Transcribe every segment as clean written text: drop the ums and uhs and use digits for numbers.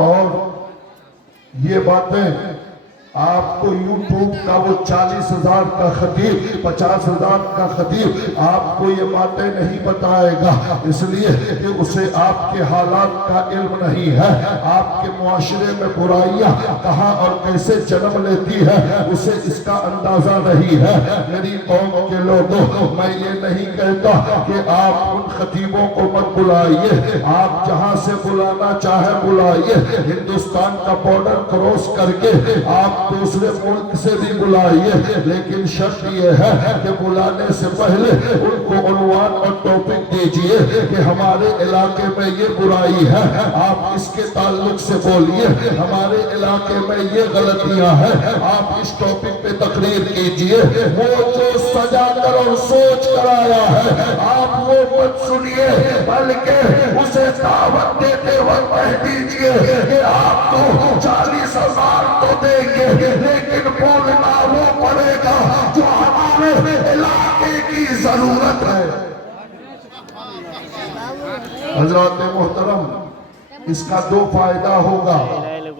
اور یہ باتیں آپ کو یوٹیوب کا وہ 40,000 کا خطیب 50,000 کا خطیب آپ کو یہ باتیں نہیں بتائے گا، اس لیے کہ اسے آپ کے حالات کا علم نہیں ہے، آپ کے معاشرے میں برائیاں کہاں اور کیسے جنم لیتی ہے اسے اس کا اندازہ نہیں ہے۔ میری قوم کے لوگوں، میں یہ نہیں کہتا کہ آپ ان خطیبوں کو مت بلائیے، آپ جہاں سے بلانا چاہے بلائیے، ہندوستان کا بارڈر کراس کر کے آپ دوسرے ملک سے بھی بلائیے، لیکن شرط یہ ہے کہ بلانے سے پہلے ان کو عنوان اور ٹاپک دیجئے کہ ہمارے علاقے میں یہ برائی ہے، آپ اس کے تعلق سے بولیے، ہمارے علاقے میں یہ غلطیاں ہیں، آپ اس ٹاپک پہ تقریر کیجئے۔ وہ جو سجا کر اور سوچ کر آیا ہے آپ وہ مت سنیے، بلکہ اسے دعوت دیتے وقت کہہ دیجئے کہ آپ کو 40,000 تو دیں گے، لیکن بولنا وہ پڑے گا جو ہمارے علاقے کی ضرورت ہے۔ حضرات محترم، اس کا دو فائدہ ہوگا،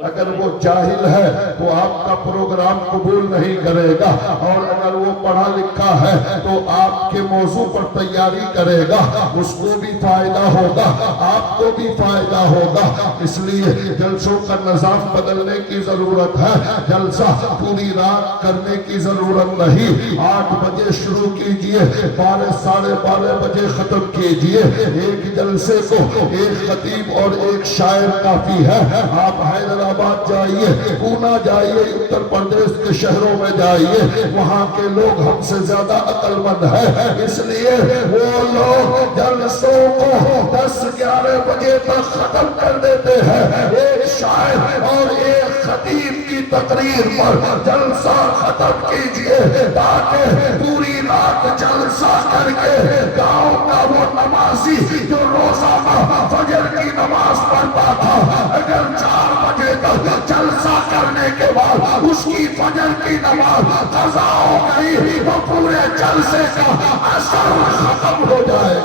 اگر وہ جاہل ہے تو آپ کا پروگرام قبول نہیں کرے گا، اور اگر وہ پڑھا لکھا ہے تو آپ کے موضوع پر تیاری کرے گا، اس کو بھی فائدہ ہوگا، آپ کو بھی فائدہ ہوگا۔ اس لیے جلسوں کا نظام بدلنے کی ضرورت ہے، جلسہ پوری رات کرنے کی ضرورت نہیں، 8 بجے شروع کیجئے، 12 ساڑھے 12 بجے ختم کیجئے۔ ایک جلسے کو ایک خطیب اور ایک شاعر کافی ہے۔ آپ حیدرآباد جائیے، پونا جائیے، اتر پردیش کے شہروں میں جائیے، وہاں کے لوگ ہم سے زیادہ عقل مند ہیں، اس لیے وہ لوگ جلسوں کو 10-11 بجے تک ختم کر دیتے ہیں۔ ایک شاعر اور ایک خطیب کی تقریر پر جلسہ ختم کیجئے تاکہ پوری رات جلسہ کر کے گاؤں کا وہ نمازی جو روزانہ فجر کی نماز پڑھتا تھا، اگر 4 بجے تک جلسہ کرنے کے بعد اس کی فجر کی نماز قضا ہو گئی، وہ پورے جلسے کا اثر ختم ہو جائے۔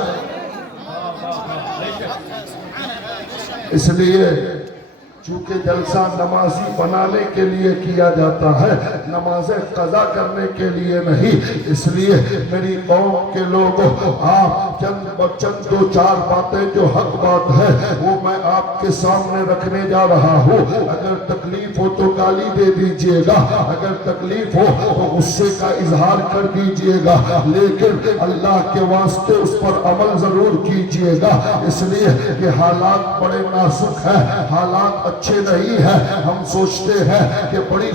اس لیے چونکہ جلسہ نمازی بنانے کے لیے کیا جاتا ہے، نمازیں قضا کرنے کے لیے نہیں، اس لیے میری قوم کے لوگوں، آپ چند دو چار باتیں جو حق بات ہے وہ میں آپ کے سامنے رکھنے جا رہا ہوں۔ اگر تکلیف ہو تو گالی دے دیجئے گا، اگر تکلیف ہو تو غصے کا اظہار کر دیجئے گا، لیکن اللہ کے واسطے اس پر عمل ضرور کیجئے گا، اس لیے کہ حالات بڑے نازک ہیں، حالات اچھے نہیں ہیں۔ ہم سوچتے ہیں کہ بڑی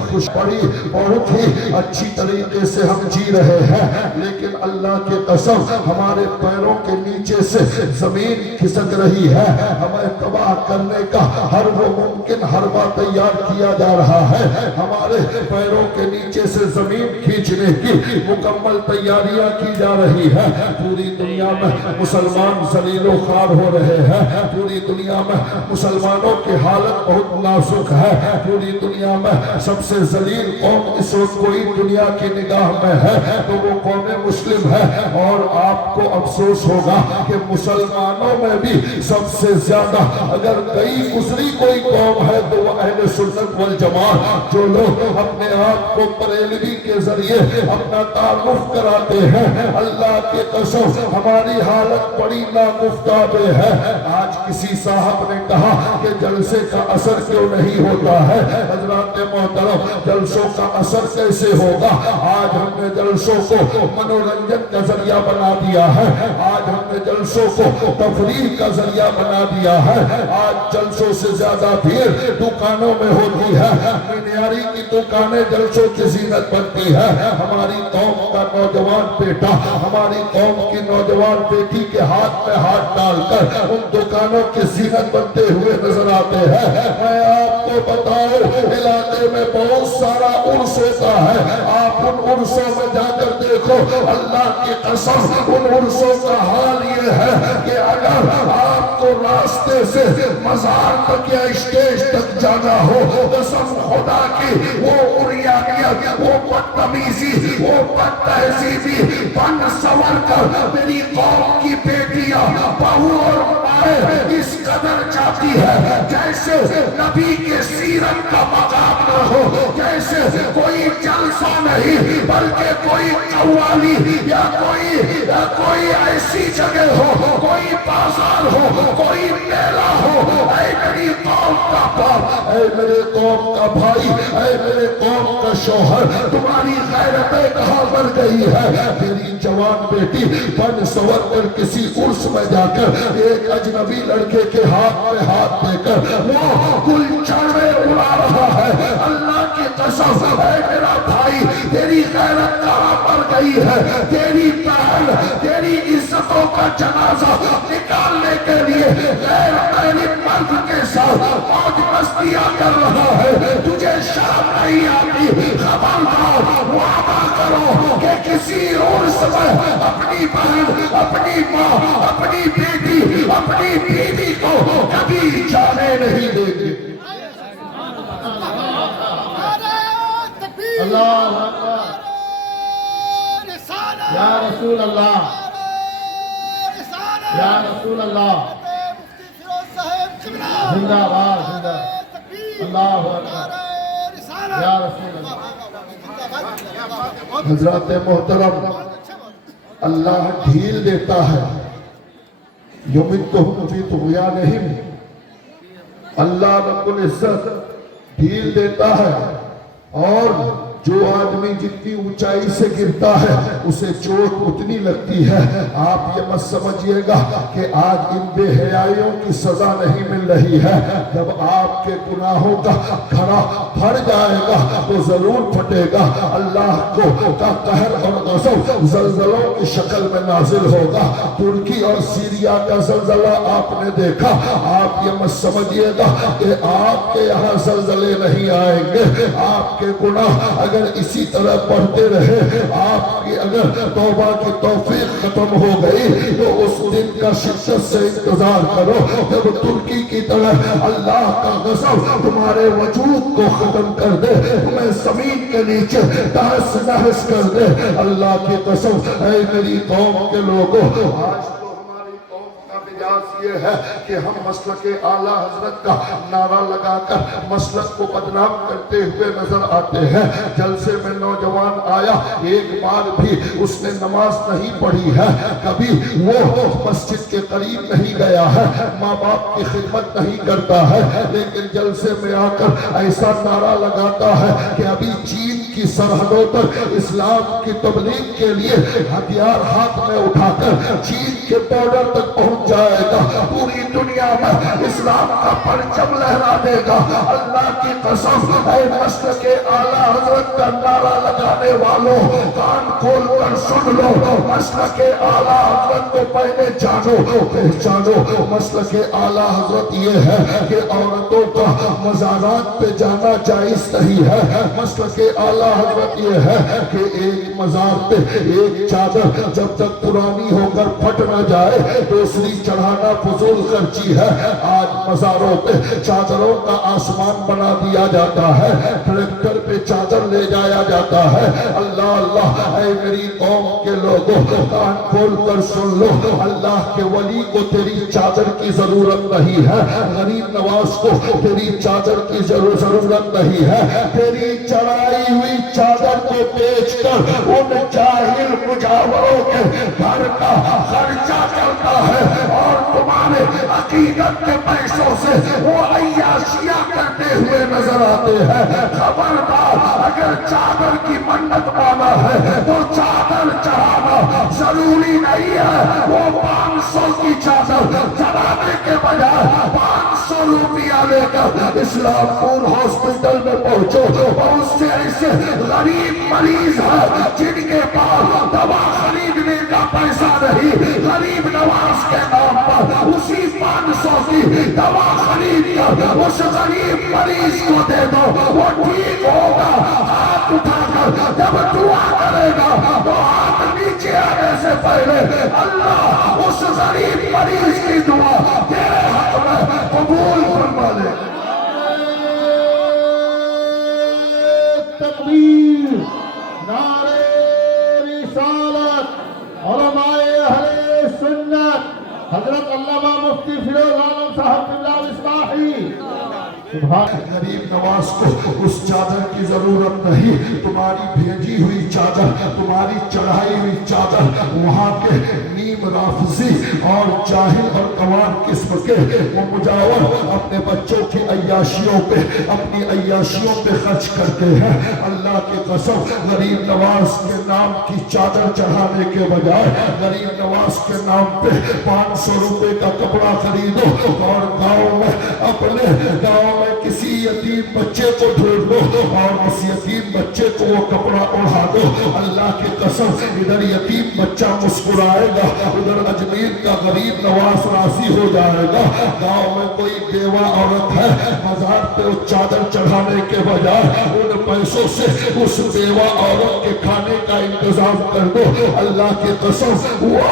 بہت ہی اچھی طریقے سے ہم جی رہے ہیں، لیکن اللہ کے قسم ہمارے پیروں کے نیچے سے زمین کھسک رہی ہے، ہمیں تباہ کرنے کا ہر وہ ممکن حربہ تیار کیا جا رہا ہے، ہمارے پیروں کے نیچے سے زمین کھینچنے کی مکمل تیاریاں کی جا رہی ہے۔ پوری دنیا میں مسلمان ذلیل و خوار ہو رہے ہیں، پوری دنیا میں مسلمانوں کی حالت بہت نازک ہے، پوری دنیا میں سب سے ذلیل قوم اس وقت کوئی دنیا کی نگاہ میں ہے تو وہ قوم مسلم ہے، اور آپ کو افسوس ہوگا کہ مسلمانوں میں بھی سب سے زیادہ اگر کئی گزری کوئی قوم ہے تو وہ اہل سنت والجماعت، جو لوگ اپنے آپ کو بریلوی کے ذریعے اپنا تعارف کراتے ہیں۔ اللہ کے قسم ہماری حالت بڑی ناگفتابے ہے۔ آج کسی صاحب نے کہا کہ جلسے کا اثر کیوں نہیں ہوتا ہے؟ حضرات محترم، جلسوں کا اثر کیسے ہوگا؟ آج ہم نے جلسوں کو منورنجن کا ذریعہ بنا دیا ہے، آج ہم نے جلسوں کو تفریح کا ذریعہ بنا دیا ہے، آج جلسوں سے زیادہ بھیڑ دکانوں میں ہوتی ہے، مینیاری کی دکانیں جلسوں کی زینت بنتی ہے۔ ہماری قوم کا نوجوان بیٹا، ہماری قوم کی نوجوان بیٹی کے ہاتھ میں ہاتھ ڈال کر ان دکانوں کی زینت بنتے ہوئے نظر آتے ہیں۔ میں آپ کو بتاؤں علاقے میں بہت سارا عرس ہوتا ہے، آپ آپ ان عرصوں میں جا کر دیکھو، اللہ کی قسم ان عرصوں کا حال یہ ہے کہ اگر آپ کو راستے سے مزار تک یا اسٹیج تک جانا ہو، قسم خدا کی وہ عریانیت، وہ بدتمیزی، وہ بد تہذیبی بن سور کر میری قوم کی بیٹیاں، بہو اور مائیں اس قدر جاتی ہے جیسے نبی کے سیرت کا مقام نہ ہو، جیسے کوئی جلسہ نہیں بلکہ کوئی قوالی یا کوئی ایسی جگہ ہو، کوئی بازار ہو، کوئی میلہ ہو۔ اے میری قوم کا باپ، اے میرے قوم کا بھائی، اے میرے قوم کا شوہر، تمہاری غیرتیں کہاں بڑھ گئی ہے؟ میری جوان بیٹی بن سور کر کسی عرس میں جا کر ایک اجنبی لڑکے کے ہاتھ میں ہاتھ دے کر وہ گل چڑھے اڑا رہا ہے۔ اللہ کی قسم، اے میرا بھائی، تیری غیرت کہاں بڑھ گئی ہے؟ تیری بہن تیری عزتوں کا جنازہ نکالنے کے لیے غیر محرم مرد کے ساتھ موج مستیاں کر رہا ہے، تجھے شرم نہیں آتی؟ خبردار، وعدہ کرو کہ کسی عرس میں اپنی بہن، اپنی ماں، اپنی بیٹی، اپنی بیوی کو کبھی جانے نہیں دیں گے۔ اللہ اکبر، یا رسول اللہ، یا رسول اللہ، زندہ باد، زندہ، اللہ اکبر، یا رسول اللہ۔ حضرات محترم، اللہ ڈھیل دیتا ہے، یمدہم فی طغیانہم، اللہ رب العزت ڈھیل دیتا ہے، اور جو آدمی جتنی اونچائی سے گرتا ہے اسے چوٹ اتنی لگتی ہے۔ آپ یہ مت سمجھیے گا کہ آج ان بے حیائیوں کی سزا نہیں مل رہی ہے، جب آپ کے گناہوں کا کھڑا پھٹ جائے گا تو ضرور پھٹے گا۔ اللہ کو کا قہر اور غضب زلزلوں کی شکل میں نازل ہوگا۔ ترکی اور سیریا کا زلزلہ آپ نے دیکھا، آپ یہ مت سمجھیے گا کہ آپ کے یہاں زلزلے نہیں آئیں گے۔ آپ کے گناہ اگر اسی طرح بڑھتے رہے، آپ کی اگر توبہ کی توفیق ختم ہو گئی تو اس دن کا شدت سے انتظار کرو جب ترکی کی طرح اللہ کا غضب تمہارے وجود کو ختم کر دے، تمہیں زمین کے نیچے تہس نہس کر دے۔ اللہ کی قسم، اے میری قوم کے لوگوں، آج تو ہماری قوم کا مزاج یہ ہے کہ ہم مسلک اعلیٰ حضرت کا نعرہ لگا کر مسلک کو بدنام کرتے ہوئے نظر آتے ہیں۔ جلسے میں نوجوان آیا، ایک بار بھی اس نے نماز نہیں پڑھی ہے، کبھی وہ مسجد کے قریب نہیں گیا ہے، ماں باپ کی خدمت نہیں کرتا ہے، لیکن جلسے میں آ کر ایسا نعرہ لگاتا ہے کہ ابھی چین کی سرحدوں تک اسلام کی تبلیغ کے لیے ہتھیار ہاتھ میں اٹھا کر چین کے بارڈر تک پہنچ جائے گا، پوری دنیا میں اسلام کا پرچم لہرا دے گا۔ اللہ کی قسم، اے مسلک اعلیٰ حضرت کا نعرہ لگانے والوں، کان کھول کر سن لو، مسلک اعلیٰ حضرت کو پہلے جانو، پہچانو۔ مسلک اعلیٰ حضرت یہ ہے کہ عورتوں کا مزارات پہ جانا جائز نہیں ہے۔ مسلک اعلیٰ حضرت یہ ہے کہ ایک مزار پہ ایک چادر جب تک پرانی ہو کر پھٹ نہ جائے دوسری چڑھانا فضول خرچی ہے۔ آج مزاروں پہ چادروں کا آسمان بنا دیا جاتا ہے، ٹریکٹر پہ چادر لے جایا جاتا ہے۔ اللہ اللہ، اے میری قوم کے لوگوں، کان کھول کر سن لو، اللہ کے ولی کو تیری چادر کی ضرورت نہیں ہے، غریب نواز کو تیری چادر کی ضرورت نہیں ہے۔ تیری چڑھائی ہوئی چادر کو بیچ کر ان جاہل مجاوروں کے گھر کا خرچہ کرتا ہے، اور تمہارے عقیدت کے پیسوں سے وہ عیاشیاں کرتے ہوئے نظر آتے ہیں۔ خبردار، اگر چادر کی منت مانا ہے تو چادر چڑھانا ضروری نہیں ہے۔ وہ 500 کی چادر چڑھانے کے بجائے 500 روپیہ لے کر اسلام پور ہاسپٹل میں پہنچو، بہت سے ایسے غریب مریض ہیں جن کے پاس دوا خریدنے کا پیسہ نہیں، غریب نواز کے نام پر اسی 500 کی دوا خرید کر اس غریب مریض کو دے دو، وہ ٹھیک ہوگا۔ ہاتھ اٹھا کر جب دعا اللہ اس غریب مریض کی دعا تیرے حق میں قبول فرما لے. تکبیر، نعرہ رسالت. علماء اہل سنت حضرت علامہ مفتی فیروز عالم صاحب قبلہ اصلاحی. غریب نواز کو اس چادر کی ضرورت نہیں. تمہاری بھیجی ہوئی چادر، تمہاری چڑھائی ہوئی چادر وہاں کے نیم رافضی اور جاہل اور گوار قسم کے وہ مجاور اپنے بچوں کی عیاشیوں پہ، اپنی عیاشیوں پہ خرچ کرتے ہیں. اللہ کی قسم غریب نواز کے نام کی چادر چڑھانے کے بجائے غریب نواز کے نام پہ 500 روپے کا کپڑا خریدو اور گاؤں میں اپنے گاؤں میں کسی یتیم بچے کو ڈھونڈ لو اور اس یتیم بچے کو وہ کپڑا اڑا دو. اللہ کی قسم ادھر یتیم بچہ مسکرائے گا، ادھر اجمیر کا غریب نواز راضی ہو جائے گا. گاؤں میں کوئی بیوہ عورت ہے، مزار پہ وہ چادر چڑھانے کے بجائے ان پیسوں سے اس بیوہ عورت کے کھانے کا انتظام کر دو. اللہ کی قسم وہ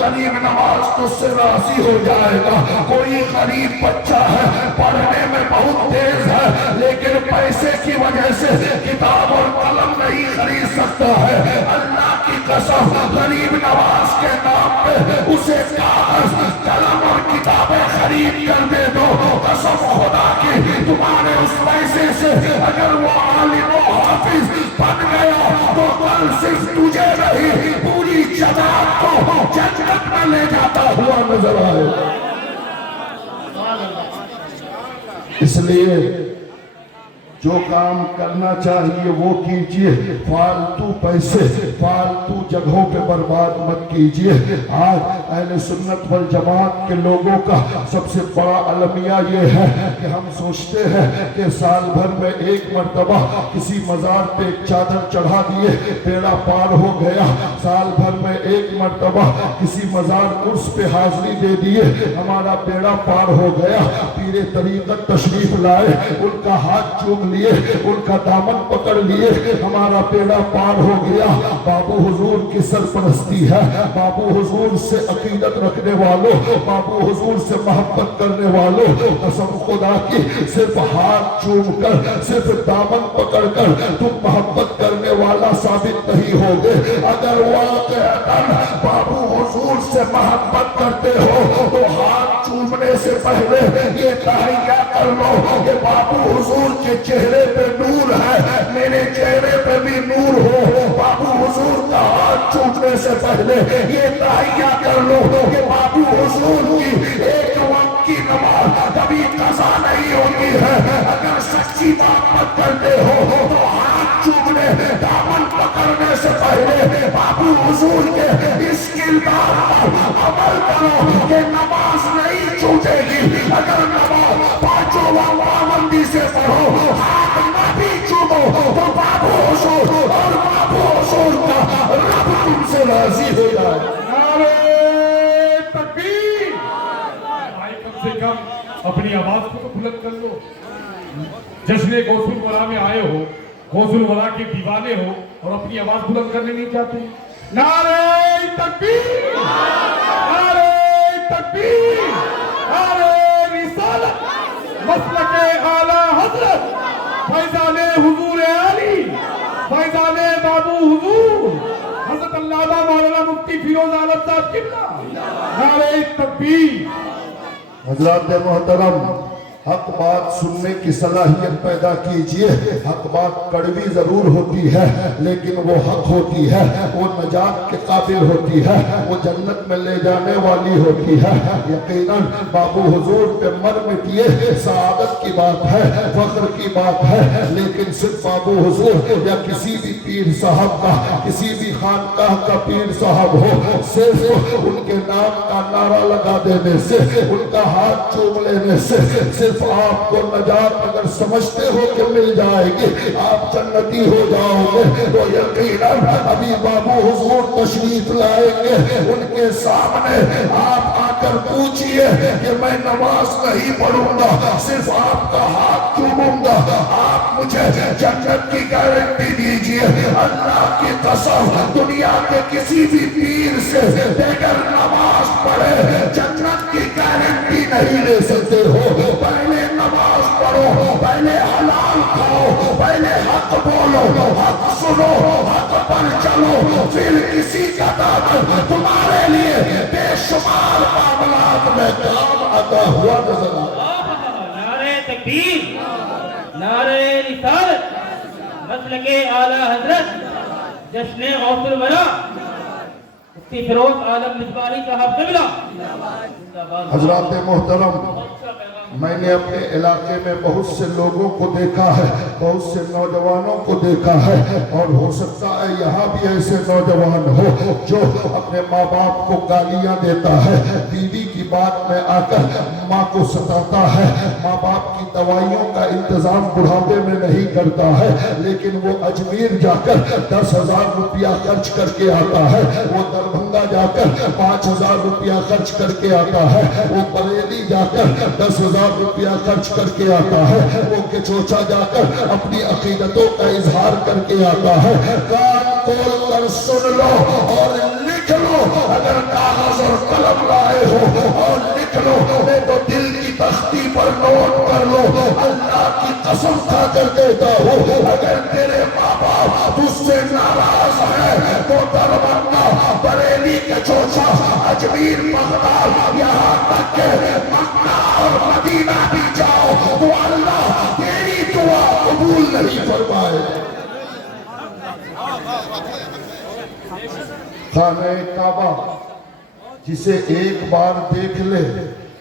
غریب نواز تجھ سے راضی ہو جائے گا. کوئی غریب بچہ ہے، پڑھنے میں بہت تیز ہے لیکن پیسے کی وجہ سے کتاب اور قلم نہیں خرید سکتا ہے. اللہ کی قسم غریب نواز کے نام پہ اسے کاغذ، قلم اور کتابیں خرید کر دے دو. قسم خدا کی تمہارے اس پیسے سے اگر وہ عالم و حافظ بن گیا تو کل صرف تجھے نہیں پوری جماعت کو جنت میں لے جاتا ہوا نظر آئے. اس لیے جو کام کرنا چاہیے وہ کیجئے. فالتو پیسے فالتو جگہوں پہ برباد مت کیجئے. آج اہل سنت والجماعت کے لوگوں کا سب سے بڑا المیہ یہ ہے کہ ہم سوچتے ہیں کہ سال بھر میں ایک مرتبہ کسی مزار پہ ایک چادر چڑھا دیے بیڑا پار ہو گیا. سال بھر میں ایک مرتبہ کسی مزار عرس پہ حاضری دے دیے ہمارا بیڑا پار ہو گیا. پیر طریقت تشریف لائے، ان کا ہاتھ چوم لیے، ان کا دامن پکڑ لیے، ہمارا بیڑا پار ہو گیا. بابو حضور کی سرپرستی ہے. بابو حضور سے عقیدت رکھنے والوں، بابو حضور سے محبت کرنے والوں، قسم خدا کی صرف ہاتھ چوم کر، صرف دامن پکڑ کر تم محبت کرنے والا ثابت نہیں ہوگے. اگر واقعاً بابو حضور سے محبت کرتے ہو تو ہاتھ چومنے سے پہلے یہ تحیہ کر لو کہ بابو حضور کے چہرے پہ نور ہے، میرے چہرے پہ بھی نور ہو. بابو حضور کا ہاتھ چومنے سے پہلے یہ تحیہ کر لو کہ بابو حضور کی ایک وقت کی نماز کبھی قضا نہیں ہوتی ہے. اگر سچی محبت کرتے ہو تو ہاتھ چومنے، دامن پکڑنے سے پہلے بابو حضور کے اس کردار پر عمل کرو کہ نماز نہیں چھوٹے گی. اگر نماز پانچوں وقت پابندی سے پڑھو، ہاتھ نہ بھی چومو تو بابو حضور اور بابو حضور کا رب تم سے راضی ہو جائے. نعرہ تکبیر. بھائی کم سے کم اپنی آواز کو تو بلند کر لو. جشن غوث الورا میں آئے ہو، غوث الورا کے دیوانے ہو اور اپنی آواز بلند کرنے نہیں چاہتے. نعرہ تکبیر، نعرہ تکبیر، نعرہ رسالت. مسلک اعلیٰ حضرت فیضان حضور علی، فیضان بابو حضور حضرت علامہ مولانا مفتی فیروز عالم صاحب قبلہ. نعرہ تکبیر. حضرات محترم، حق بات سننے کی صلاحیت پیدا کیجئے. حق بات کڑوی ضرور ہوتی ہے لیکن وہ حق ہوتی ہے، وہ نجات کے قابل ہوتی ہے، وہ جنت میں لے جانے والی ہوتی ہے. یقیناً بابو حضور پہ مر مٹیے سعادت کی بات ہے، فخر کی بات ہے، لیکن صرف بابو حضور یا کسی بھی پیر صاحب کا، کسی بھی خانقاہ کا پیر صاحب ہو، صرف ان کے نام کا نعرہ لگا دینے سے، ان کا ہاتھ چوم لینے سے صرف آپ کو نجات اگر سمجھتے ہو کہ مل جائے گی، آپ جنتی ہو جاؤ گے، تو یقیناً ابھی بابو حضور تشریف لائیں گے. ان کے سامنے آپ کر پوچھئے کہ میں نماز نہیں پڑھوں گا، صرف آپ کا ہاتھ چوموں گا، آپ مجھے جنت کی گارنٹی دیجئے۔ اللہ کی قسم دنیا کے کسی بھی پیر سے بغیر نماز پڑھے جنت کی گارنٹی نہیں لے سکتے ہو۔ پہلے نماز پڑھو، پہلے حلال کھاؤ، پہلے حق بولو، حق سنو، حق پر چلو، پھر کسی کا دامن تمہارے لیے بے شمار معاملات میں کام آتا ہوا نظر آتا۔ نعرہ تکبیر، نعرہ رسالت، مسلک اعلیٰ حضرت جشن غوث الورا مفتی فیروز عالم مصباحی صاحب قبلہ۔ حضرات محترم، میں نے اپنے علاقے میں بہت سے لوگوں کو دیکھا ہے، بہت سے نوجوانوں کو دیکھا ہے، اور ہو سکتا ہے یہاں بھی ایسے نوجوان ہو جو اپنے ماں باپ کو گالیاں دیتا ہے، بیوی کی بات میں آ کر ماں کو ستاتا ہے، ماں باپ کی دوائیوں کا انتظام بڑھاپے میں نہیں کرتا ہے، لیکن وہ اجمیر جا کر 10,000 روپیہ خرچ کر کے آتا ہے، وہ دربھنگہ جا کر 5,000 روپیہ خرچ کر کے آتا ہے، وہ بریلی جا کر 10,000 روپیہ خرچ کر کے آتا ہے، وہ کچوچا جا کر اپنی عقیدتوں کا اظہار کر کے آتا ہے۔ کان کھول کر سن لو اور لکھ لو، اگر کاغذ اور قلم لائے ہو اور لکھ لو، نہیں تو دل کی تختی پر نوٹ کر لو۔ اللہ کی قسم کھا کر کہتا ہوں، اگر تیرے ماں باپ تجھ سے ناراض ہے تو دربھنگہ، بریلی، کچوچا، اجمیر، بغداد، یہاں تک کہ مکہ اور مدینہ بھی جاؤ تو اللہ تیری دعا قبول نہیں فرمائے۔ خانہ کعبہ جسے ایک بار دیکھ لے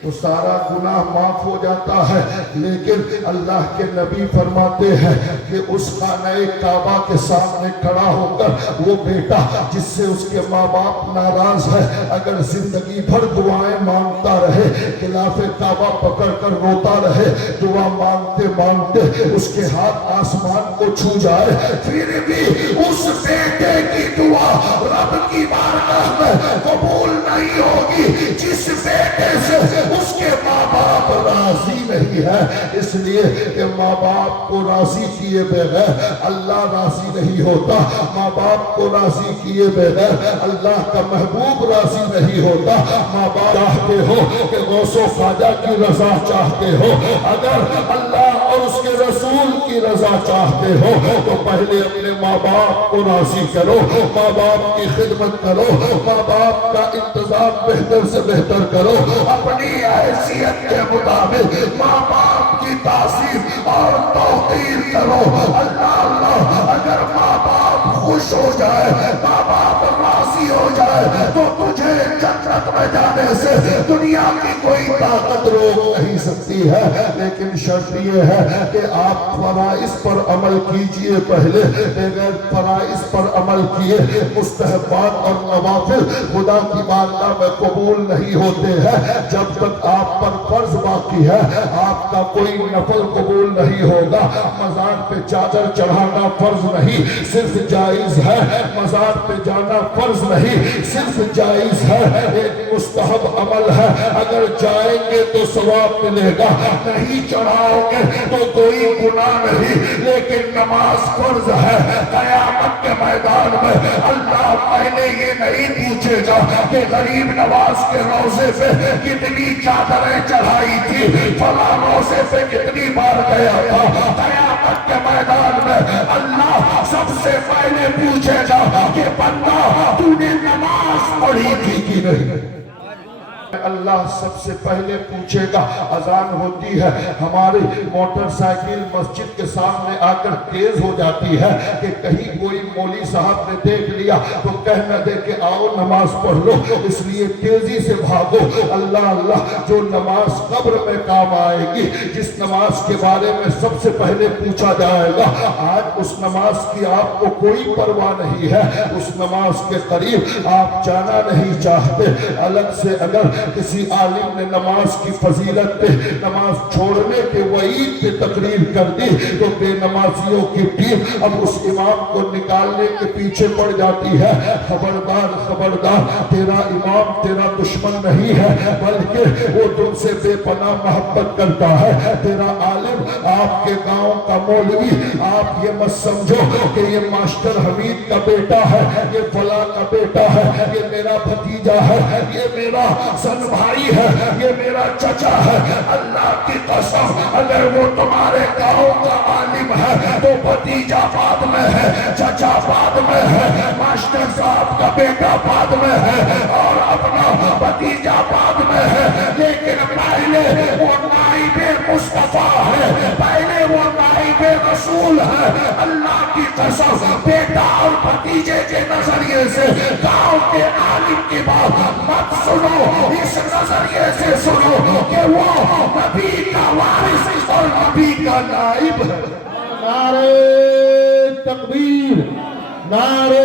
تو سارا گناہ معاف ہو جاتا ہے، لیکن اللہ کے نبی فرماتے ہیں کہ اس خانہ کعبہ کے سامنے کھڑا ہو کر وہ بیٹا جس سے اس کے ماں باپ ناراض ہے، اگر زندگی بھر دعائیں مانگتا رہے، خلاف کعبہ پکڑ کر روتا رہے، دعا مانگتے مانگتے اس کے ہاتھ آسمان کو چھو جائے، پھر بھی اس بیٹے کی دعا رب کی بارگاہ میں قبول نہیں ہوگی جس بیٹے سے اس کے ماں باپ راضی نہیں ہے۔ اس لیے کہ ماں باپ کو راضی کیے بغیر اللہ راضی نہیں ہوتا، ماں باپ کو راضی کیے بغیر اللہ کا محبوب راضی نہیں ہوتا۔ ماں باپ چاہتے ہو کہ غوث و خواجہ کی رضا چاہتے ہو، اگر اللہ اور اس کے رسول کی رضا چاہتے ہو تو پہلے اپنے ماں باپ کو راضی کرو، ماں باپ کی خدمت کرو، ماں باپ کا انتظام بہتر سے بہتر کرو، اپنی حیثیت کے مطابق ماں باپ کی تعظیم اور توقیر کرو۔ اللہ اگر ماں باپ خوش ہو جائے، ماں باپ راضی ہو جائے تو تجھے جنت میں جانے سے دنیا کی کوئی طاقت روک نہیں سکتی ہے، لیکن شرط یہ ہے کہ آپ فرائض پر عمل کیجئے پہلے، بغیر فرائض پر عمل کیے مستحبات اور نوافل خدا کی بارگاہ میں قبول نہیں ہوتے ہیں۔ جب تک آپ پر فرض باقی ہے آپ کا کوئی نفل قبول نہیں ہوگا۔ مزار پہ چادر چڑھانا فرض نہیں، صرف جائز ہے، مزار پہ جانا فرض نہیں، صرف جائز ہے، ایک مستحب عمل ہے، اگر جائیں گے تو ثواب ملے گا، نہیں چڑھاؤ گے تو کوئی گناہ نہیں، لیکن نماز فرض ہے۔ قیامت کے میدان میں اللہ پہلے یہ نہیں پوچھے گا کہ غریب نواز کے روزے پہ کتنی چادریں چڑھائی تھی، فلاں روزے پہ کتنی بار گیا تھا۔ قیامت کے میدان میں اللہ سب سے پہلے پوچھے گا کہ بندہ تو نے نماز پڑھی تھی کہ نہیں۔ اللہ سب سے پہلے پوچھے گا، اذان ہوتی ہے، ہماری موٹر سائیکل مسجد کے سامنے آ کر تیز ہو جاتی ہے کہ کہیں کوئی مولوی صاحب نے دیکھ لیا تو کہہ نہ دے کہ آؤ نماز پڑھ لو، اس لیے تیزی سے بھاگو۔ اللہ جو نماز قبر میں کام آئے گی، جس نماز کے بارے میں سب سے پہلے پوچھا جائے گا، آج اس نماز کی آپ کو کوئی پرواہ نہیں ہے، اس نماز کے قریب آپ جانا نہیں چاہتے، الگ سے اگر کسی عالم نے نماز کی فضیلت پہ، نماز چھوڑنے کے وعید پہ تقریر کر دی تو بے نمازیوں کی ٹیم اب اس امام کو نکالنے کے پیچھے پڑ جاتی ہے۔ خبردار خبردار، تیرا امام تیرا دشمن نہیں ہے بلکہ وہ تم سے بے پناہ محبت کرتا ہے۔ تیرا عالم آپ کے گاؤں کا مولوی، آپ یہ مت سمجھو کہ یہ ماسٹر حمید کا بیٹا ہے، یہ فلاں کا بیٹا ہے، یہ میرا بھتیجا ہے، یہ میرا سن بھائی ہے، یہ میرا چچا ہے۔ اللہ کی قسم اگر وہ تمہارے گاؤں کا عالم ہے تو بھتیجا بعد میں ہے، چچا بعد میں ہے، ماسٹر صاحب کا بیٹا بعد میں ہے اور اپنا بھتیجا بعد میں ہے، لیکن پہلے وہ نائب مصطفیٰ ہے، پہلے وہ نائب رسول ہے۔ اللہ کی قسم بیٹا اور بھتیجے کے نظریے سے گاؤں کے عالم کی بات مت سنو، اس نظریے سے سنو کہ وہ نبی کا وارث اور نبی کا نائب ہے۔ نعرہ تکبیر، نعرہ